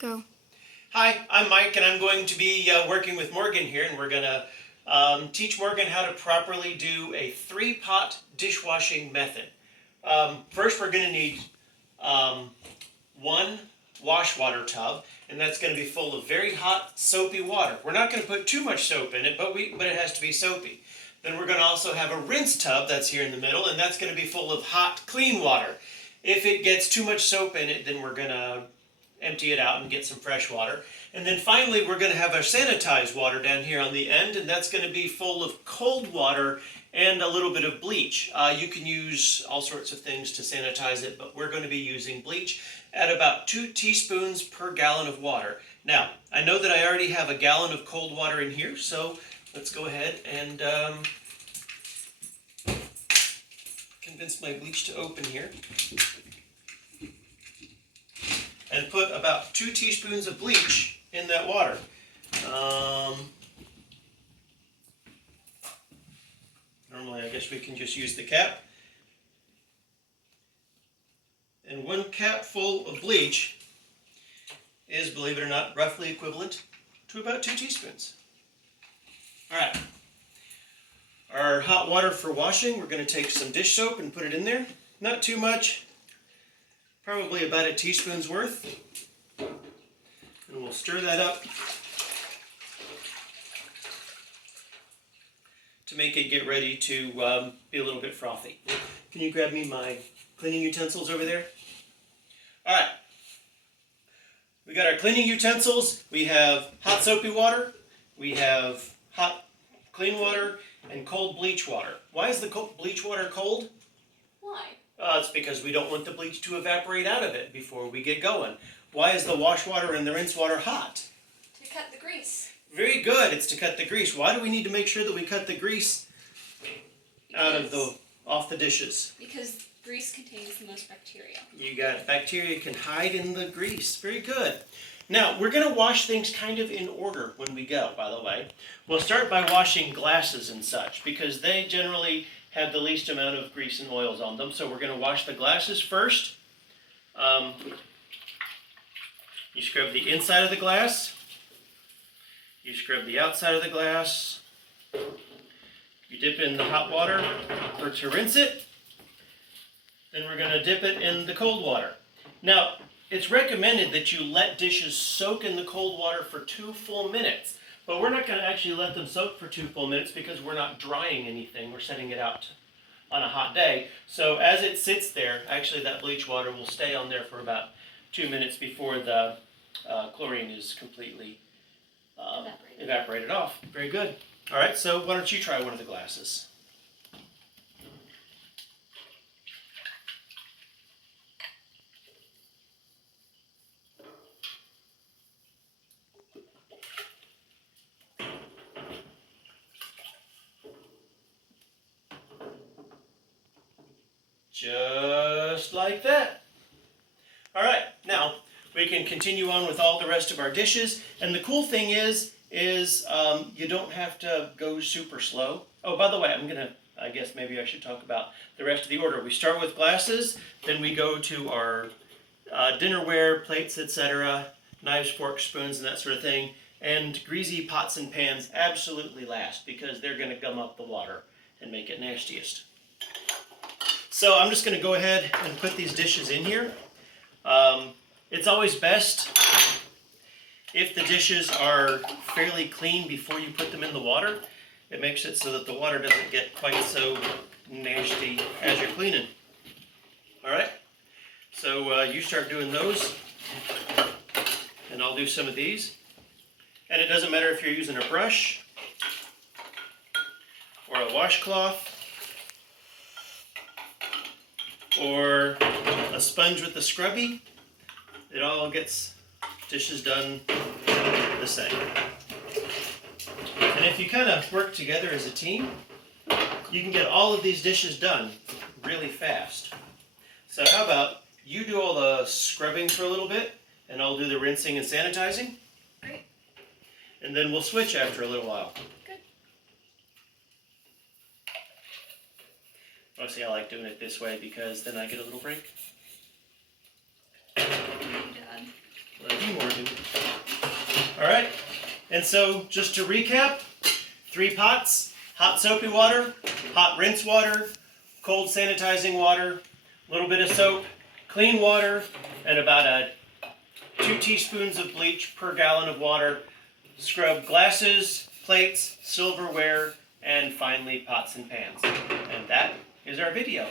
Go. Hi, I'm Mike, and I'm going to be working with Morgan here, and we're going to teach Morgan how to properly do a 3-pot dishwashing method. First, we're going to need one wash water tub, and that's going to be full of very hot, soapy water. We're not going to put too much soap in it, but it has to be soapy. Then we're going to also have a rinse tub that's here in the middle, and that's going to be full of hot, clean water. If it gets too much soap in it, then we're going to empty it out and get some fresh water. And then finally, we're going to have our sanitized water down here on the end, and that's going to be full of cold water and a little bit of bleach. You can use all sorts of things to sanitize it, but we're going to be using bleach at about 2 teaspoons per gallon of water. Now, I know that I already have a gallon of cold water in here, so let's go ahead and convince my bleach to open here. And put about 2 teaspoons of bleach in that water. Normally, I guess we can just use the cap. And 1 cap full of bleach is, believe it or not, roughly equivalent to about 2 teaspoons. All right. Our hot water for washing, we're going to take some dish soap and put it in there. Not too much. Probably about a teaspoon's worth. And we'll stir that up to make it get ready to be a little bit frothy. Can you grab me my cleaning utensils over there? All right. We got our cleaning utensils. We have hot soapy water. We have hot clean water and cold bleach water. Why is the bleach water cold? Why? It's because we don't want the bleach to evaporate out of it before we get going. Why is the wash water and the rinse water hot? To cut the grease. Very good. It's to cut the grease. Why do we need to make sure that we cut the grease off the dishes? Because grease contains the most bacteria. You got it. Bacteria can hide in the grease. Very good. Now, we're going to wash things kind of in order when we go, by the way. We'll start by washing glasses and such, because they generally have the least amount of grease and oils on them. So we're going to wash the glasses first. You scrub the inside of the glass. You scrub the outside of the glass. You dip in the hot water to rinse it. Then we're going to dip it in the cold water. Now, it's recommended that you let dishes soak in the cold water for 2 full minutes. But we're not going to actually let them soak for 2 full minutes because we're not drying anything. We're setting it out on a hot day. So as it sits there, actually that bleach water will stay on there for about 2 minutes before the chlorine is completely evaporated off. Very good. All right, so why don't you try one of the glasses? Just like that. All right, now we can continue on with all the rest of our dishes. And the cool thing is you don't have to go super slow. Oh, by the way, I guess maybe I should talk about the rest of the order. We start with glasses, then we go to our dinnerware, plates, etc., knives, forks, spoons, and that sort of thing. And greasy pots and pans absolutely last because they're going to gum up the water and make it nastiest. So I'm just going to go ahead and put these dishes in here. It's always best if the dishes are fairly clean before you put them in the water. It makes it so that the water doesn't get quite so nasty as you're cleaning. All right? So you start doing those, and I'll do some of these. And it doesn't matter if you're using a brush or a washcloth, or a sponge with the scrubby. It all gets dishes done the same. And if you kind of work together as a team, you can get all of these dishes done really fast. So how about you do all the scrubbing for a little bit, and I'll do the rinsing and sanitizing? Great. And then we'll switch after a little while. Mostly I like doing it this way because then I get a little break. Done. Love you, Morgan. And so, just to recap, 3 pots, hot soapy water, hot rinse water, cold sanitizing water, a little bit of soap, clean water, and about 2 teaspoons of bleach per gallon of water. Scrub glasses, plates, silverware, and finally pots and pans. And that is our video.